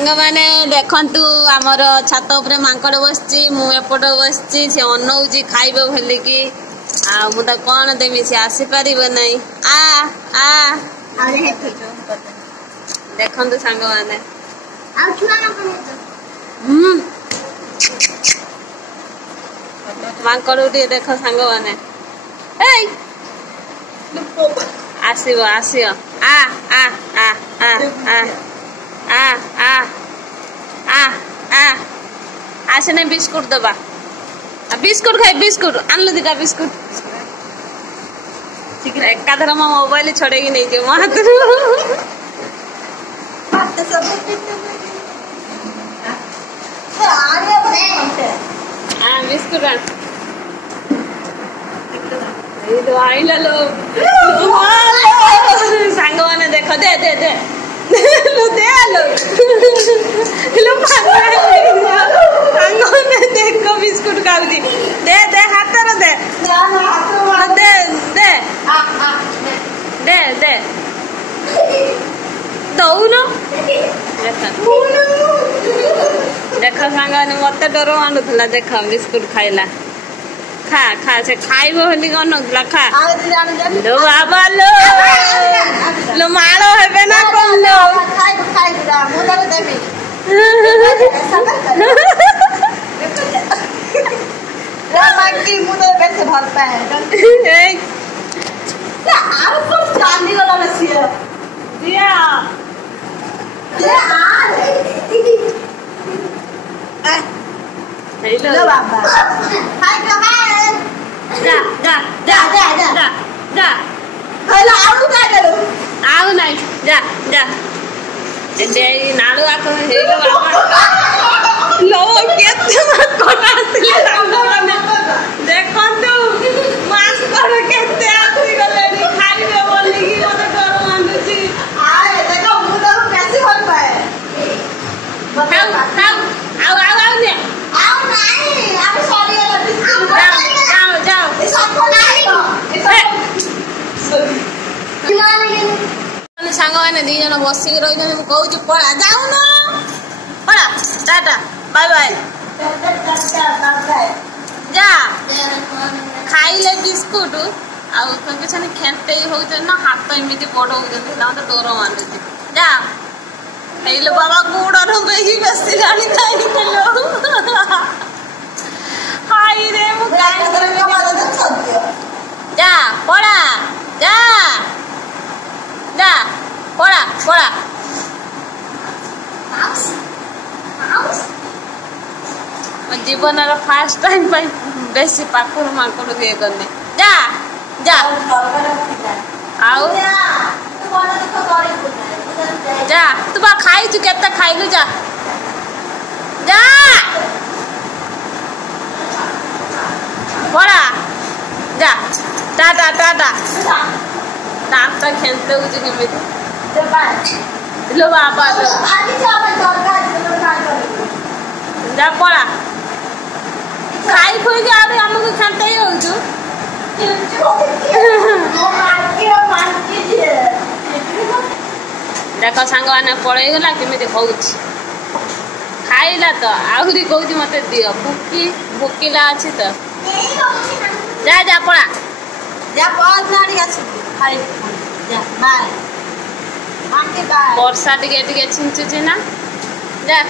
सांग मैंने देखंतु आमर छात उपरे मांकड़ बसची मु एपट बसची से अनौची खाइबो बोलिकी आ मु त कोन देमी से आसी परिबो नै आ आ देखंतु सांग मैंने मांकड़ उठी देख सांग मैंने आसीबो आसीओ आ आ आ आ आ आ आ आ आसे नहीं बिस्कुट दबा बिस्कुट खाए बिस्कुट आनलो दिटा बिस्कुट ठीक है एकाधर मो मोबाइल छोड़ेगी नहीं जो हाथ बिस्कुट आइल लो सांग मैंने देख दे दे दे लो दे लो लो सांग मैंने देखो बिस्कुट खाऊची दे दे हाथ रो दे दे दे दे दे दौनो देख सांग मत डर मानुला देख बिस्कुट खाइला खा खा से खाइबो होली कौन खा लो बाबा लो मालो हेबे ना कौन लो हेलो बाबा जा जा जा जा जा जा हेलो आउ का करू आउ नहीं जा जा दे नाडू आको हेलो बाबा लो केते मत कोटासले माने देखंतु मास पर केते आसी गले खाइबे बोली की मते डर मानुची आए देखो मु तो कैसे हो पाए बताओ बताओ आउ आउ आउ ने आउ नहीं अब सॉरी जाओ जाओ सांग मैंने दी जन बसिक रही कहूँ पड़ा जाऊ न पड़ा टाटा बाय बाय जा खाइले बिस्कुट आउ खेटे होते ना हाथ एमती बड़ होते तो डर मानुची जा हेलो बाबा गोड़ ही बेसी जानी हाई रे जा पड़ा जा जा पड़ा पड़ा जीवन फास्ट टाइम बेसी पाखर माकड़ ये करने जा जा आउ जा तू बा खाई तू केते खाइलु जा जा पड़ा जा टाटा टाटा दांत खेलते हुए केमिति लो बाबा लो जा पड़ा खाई खोई के आबे हमको खाते ही होजु देखो सांग मैंने पड़े गला केमिति होउछि खाइला तो आहुरी कहूची मते दियो भूकिला अछि तो जा जा पड़ा जा बहुत नाड़ी अछि खाई जा बाय आके बाय वर्षा टिके टिके छिंचुछि ना जा